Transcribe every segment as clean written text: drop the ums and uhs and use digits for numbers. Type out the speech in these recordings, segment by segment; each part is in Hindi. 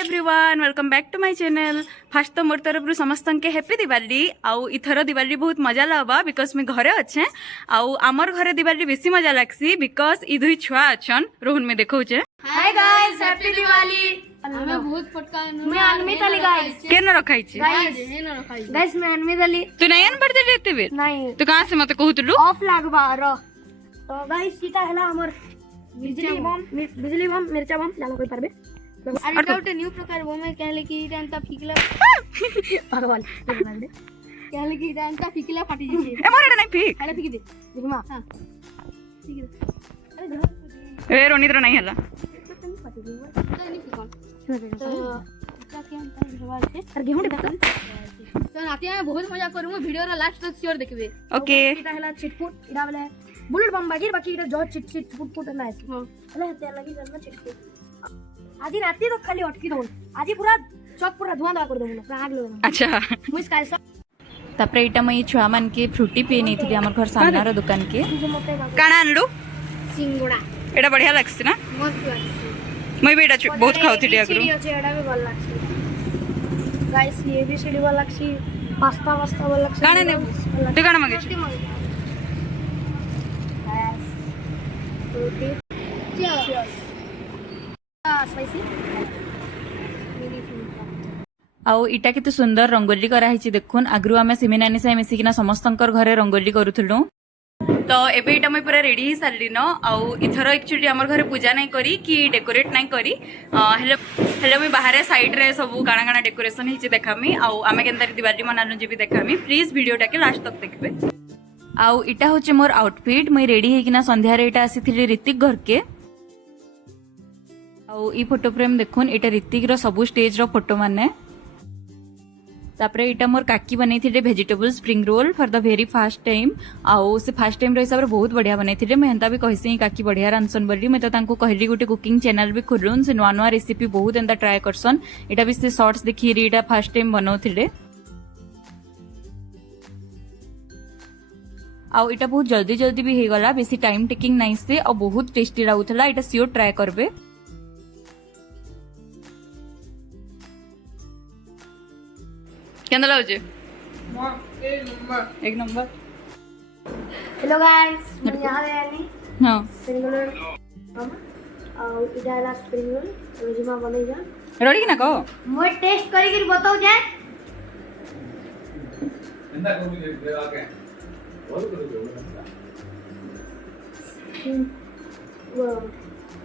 Everyone welcome back to my channel. फास्ट तो मोर तरफ समस्त के हैप्पी दिवाली। आउ इथर दिवाली बहुत मजा लगा बिकज मैं घरे अच्छे। आउ आमर घरे दिवाली बेसी मजा लगसी बिकज ई दुई छुआ अच्छन रोहन में देखौचे। Hi guys happy Diwali. हमें बहुत फटका मैं अनमित अली गाइस। केन रखाइछि गाइस मैं अनमित अली। तू नहीं अन बर्थडे देते बेर नहीं तू कहां से मते कहतलु ऑफ लागबा र तो गाइस सीता हला हमर बिजली बम मिर्चा बम जानो कोई परबे अरे गोटे न्यू प्रकार बम कहले कि इटा फिकला भगवान कहले कि इटा फिकला फाटी जे ए मोरे नहीं फिक अरे फिक दे दिखमा हां ठीक है ए रोनिद्र नहीं हला नहीं फिकन तो क्या क्या हम भगवान से और गेहूं देखन तो नाती में बहुत मजा करू वीडियो रा लास्ट तक श्योर देखबे। ओके सीता हला छिटपुट इडा वाला बुलेट बम बाकी इडा जो चिट फुट ना है हां हला हत्या लगी करना छिटपुट आज राती तो खाली अटकी दो आज पूरा चौक पूरा धुआं कर दो पूरा आग लो अच्छा मुझ का ऐसा तापरे इटा मई छुआ मान के फ्रूटी पी नहीं थी हमर घर सामने रो दुकान के मते काना अनलु सिंगोड़ा एटा बढ़िया लगसी ना मस्त लागছে मैं भी एटा बहुत खाउथि आगरु सीढ़ी আছে एडा भी ভাল লাগছে गाइस ये भी सीढ़ी ভাল লাগছে पास्ता वास्ता ভাল লাগছে काना ने तू काना मागे स्पाइसी आउ इटा केते सुंदर रंगोली कराही देखुन आगरु आमे सिमिनानी से मिसिकिना समस्तंकर घरे रंगोली करूथुलु। तो एबे इटा मैं पूरा रेडी ही सारली न आउ इथर एक्चुअली हमर घरे पूजा नहीं करी कि डेकोरेट नहीं करी हेलो मैं बाहर साइड रे सब काना काना डेकोरेशन हिची देखामी आउ आमे केनता दिवाली मनानु जे भी देखामी प्लीज वीडियो टाके लास्ट तक देखबे। आउ इटा होचे मोर आउटफिट मैं रेडी हेकिना संध्या रे इटा आसीथिली ऋतिक घर के आउ ई फोटो फ्रेम देखुन इटा ऋतिक रो सब स्टेज रो फोटो माने तापरे इटा मोर काकी बनै थिले vegetable spring roll for the very first time आउ से फर्स्ट टाइम रो हिसाब रे बहुत बढ़िया बनै थिले मैं हंता भी कहिसि काकी बढ़िया रांधसन बोली मैं तो तांको कहली गुटे कुकिंग चैनल भी खोलुन से नवा नवा रेसिपी बहुत एंता ट्राई करसन इटा भी से शॉर्ट्स देखि रे इटा फर्स्ट टाइम बनौ थिले आउ इटा बहुत जल्दी जल्दी भी हे गला बेसी टाइम टेकिंग नहीं से और बहुत टेस्टी लागुथला इटा सियोर ट्राई करबे। केंदा लाउजे एक नंबर हेलो गाइस मैं यहां रे आनी हां स्प्रिंग रोल और इडाला स्प्रिंग रोल रोजमा बनै जा रेडी ना को मैं टेस्ट करी के बताऊ जाए ಎಂದ ಹೋಗಿ ಆಗೆ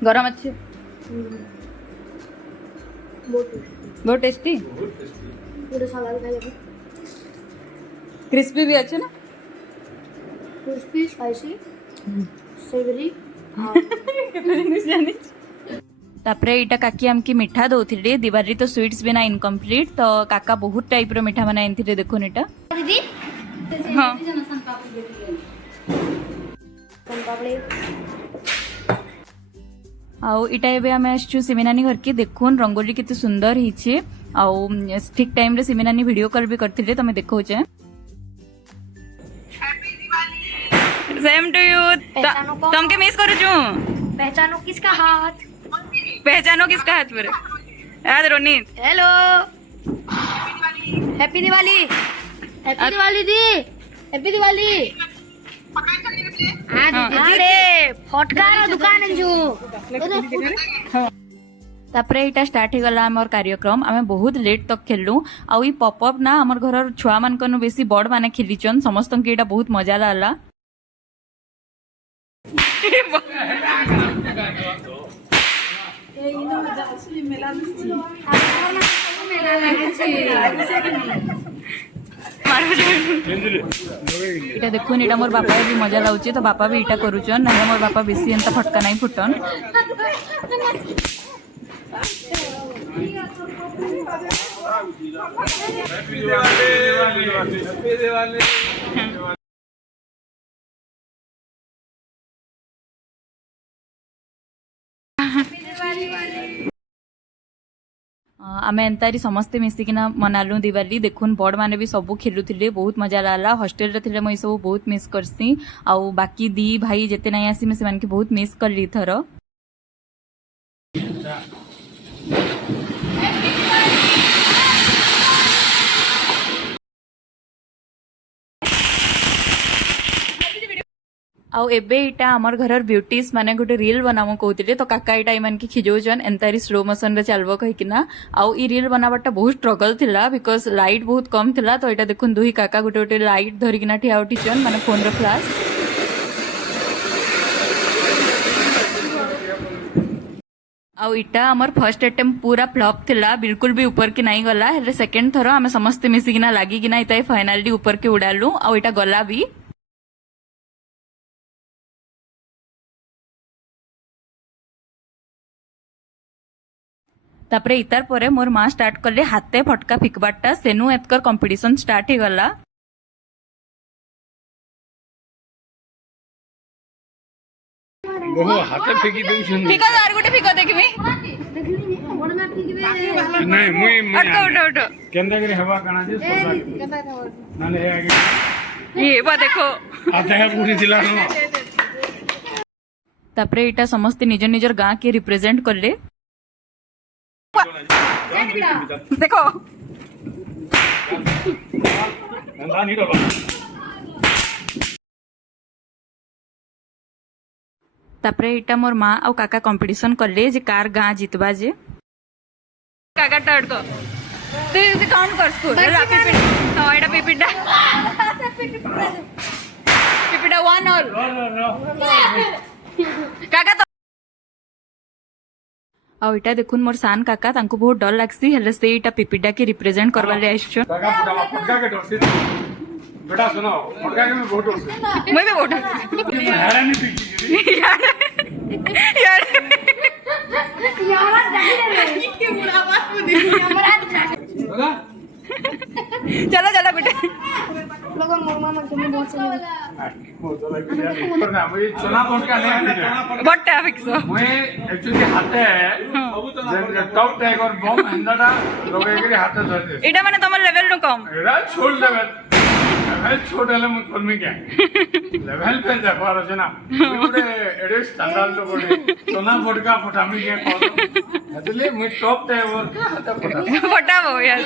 गरम अच्छे बहुत टेस्टी बहुत टेस्टी पूरे सलाद खा लेंगे क्रिस्पी भी अच्छे ना क्रिस्पी स्पाइसी सेवरी तापरे इटा काकी हमकी मिठा दौथिले दिवाली तो स्वीट्स बिना इनकम्प्लीट तो काका बहुत टाइप रो मिठा बना इनथिले देखुन इटा दीदी हां आउ इटा एबे हमें आछू सिमिनानी घर के देखुन रंगोली केते सुंदर हिचे आउ ठीक टाइम रे सिमिनानी वीडियो कॉल भी करथिले तमे देखौ छे। सेम टू यू तुम के मिस करू छु पहचानो किसका हाथ पहचानो किसका हाथ पर याद Ronit hello happy Diwali happy Diwali दी हैप्पी दिवाली अरे फटका दुकान जो तापरे इटा स्टार्ट हो गला हमर कार्यक्रम आमे बहुत लेट तक खेललु आउ ई पॉपअप ना हमर घर छुआ मान कनु बेसी बड़ माने खेलिचन समस्त के इटा बहुत मजा लाला इटा देखुन इटा मोर बापा भी मजा लाउची तो बापा भी इटा करूचन ना मोर बापा बेसी एंता फटका नहीं फुटन हैप्पी दिवाली हैप्पी दिवाली आमे एंतारी समस्ते मिसिकिना मनालु दिवाली देखुन बड़ माने भी सब खेलुथिले बहुत मजा लाला हॉस्टल रे थिले मई सब बहुत मिस करसी आउ बाकी दी भाई जेते नहीं आसी में सेमान के बहुत मिस करली थरो आउ एबे इटा हमर घरर ब्यूटीज माने गोटे रील बनामो कहउतिले तो काका इटा इमान की खिजौजन एंतारी स्लो मोशन रे चलबो कहिकिना आउ ई रील बनाबाटा बहुत स्ट्रगल थिला बिकॉज लाइट बहुत कम थिला तो इटा देखुन दुही काका गोटे गोटे लाइट धरिकिना ठिया उठिचन माने फोन रो फ्लैश आउ इटा हमर फर्स्ट अटेम्प्ट पूरा फ्लॉप थिला बिल्कुल भी ऊपर के नहीं गला हेले सेकंड थरो हमें समस्त मिसिकिना लागिकिना इता फाइनली ऊपर के उडालू आउ इटा गला भी तापरे इतार परे मोर माँ स्टार्ट कले हाथे फटका फिकबाटा सेनु एतकर कंपटीशन स्टार्ट ही गला ओहो हाथे फेकी देउछन फिको आर गुटे फिको देखिबी नहीं मुई अटको उठो उठो केंदा करे हवा काना जे सोसा नाले हे आगे ये बा देखो हाथे का पूरी दिला न तापरे इटा समस्त निज निजर गाँ के रिप्रेजेंट करले देखो नंदा नहीं डबा तापरे इटा मोर माँ और काका कंपटीशन करले जे कार गाँ जीतबा जे काका टर्ड को तू काउंट कर स्कूल पिपिड हां एटा पिपिडा पिपिडा 1 ऑल काका तो आ इटा देखुन मोर सान काका तांको बहुत डर लागसी हेले से इटा पिपिडा के रिप्रेजेंट करवा ले आइछ काका फटका के डर से बेटा सुनो फटका के में बहुत डर से मैं भी बोटा हैरानी पीकी यार चलो चलो बेटे लोगों मोरमा मन तुम्हें बहुत सही पर ना मुझे चना फटका नहीं बट्टा फिक्स मुझे एक्चुअली हाथे जे टॉप टैग और बम हंदाटा लोगे के हाथे धर दे इटा माने तमर लेवल नु कम एरा छोड़ लेवल लेवल छोड़ ले मुझ पर में क्या लेवल पे जा पारो जना मुझे एडे स्टैंडर्ड तो बोले चना फटका फटामी के को એટલે મુझे टॉप टैग और हाथे फटा फटा हो यार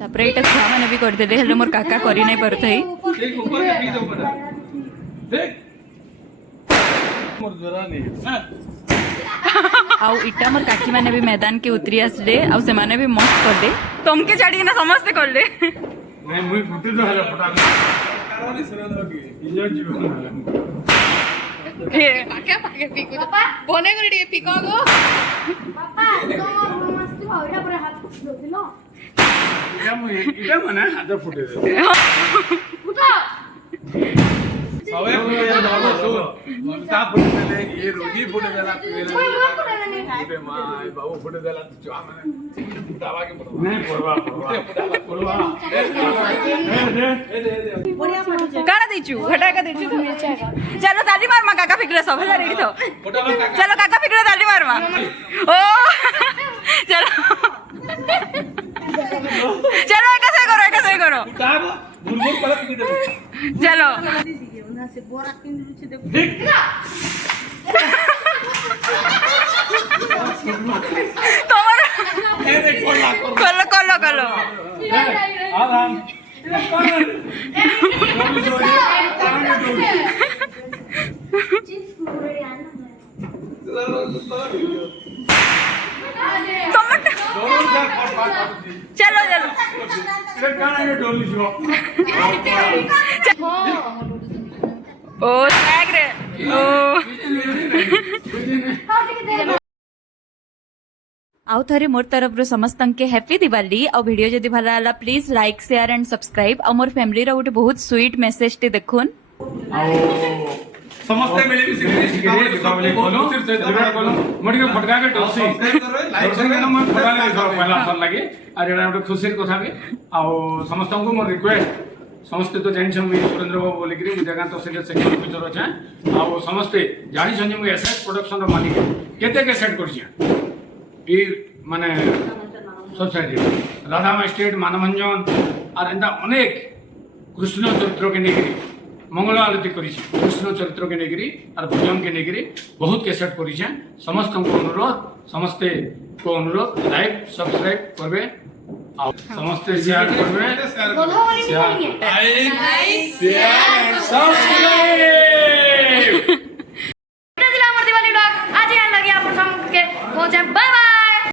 तापरे इटा छुआ माने भी कर देले हेले मोर काका करी नहीं परथई देख ऊपर के बीच ऊपर देख मोर जरा नहीं आउ इटा मोर काकी माने भी मैदान के उतरी आसले आउ से माने भी मस्त कर दे तुमके छाड़ी ना समस्त कर ले नहीं मुझे फुटे तो हला फटा कारवानी सुना दो की इजो जीवन ये क्या पाके पिको तो बोने को रे पिको गो पापा तो मस्त भावड़ा पर हाथ दिलो क्या मुझे इधर मना हाथ फुटे दे फुटा सवे फुटे यार बाबा सो ता फुटे दे ये रोजी फुटे देला फुटे माय बाबू फुटे देला तो आ मैंने दावा के नहीं परवा दे काना देचू हटा का देचू तो चलो ताली मार मा काका फिकरे सब हला रेडी तो चलो काका फिकरे ताली मार मा ओ चलो चलो एक से करो बुलबुल पलट के दे चलो তোমার কলো কলো आराम चलो चलो ओ टैग रे ओ आउ थरे मोर तरफ समस्त के हैप्पी दिवाली आ वीडियो जदि भला आला please like share and subscribe आ मोर फैमिली रो गोटे बहुत स्वीट मेसेज टे देखुन समस्त मिले भी सिक्रेट दीपावली बोलो दिवाली बोलो मडी के फटका के डोसी दर्शन के हम फटका ले पहला अवसर लागे और एडा गोटे खुशी कथा भी आ समस्त को मोर रिक्वेस्ट समस्त तो जानि छम सुरेंद्र बाबू बोले कि जगह तो सेक्शन ऑफिसर अच्छा आ समस्त जानि छन मु एसएस प्रोडक्शन रो मालिक केते के सेट कर छिया ई माने सोसाइटी राधा स्टेट मानभंजन और एंदा अनेक कृष्ण चरित्र के नेगिरी मंगल आरती करी कृष्ण चरित्र के नेगिरी और भजन के नेगिरी बहुत कैसेट करी समस्त को अनुरोध समस्ते को अनुरोध लाइक सब्सक्राइब करबे समस्ते शेयर करबे बोलो वाली नहीं है लाइक शेयर सब्सक्राइब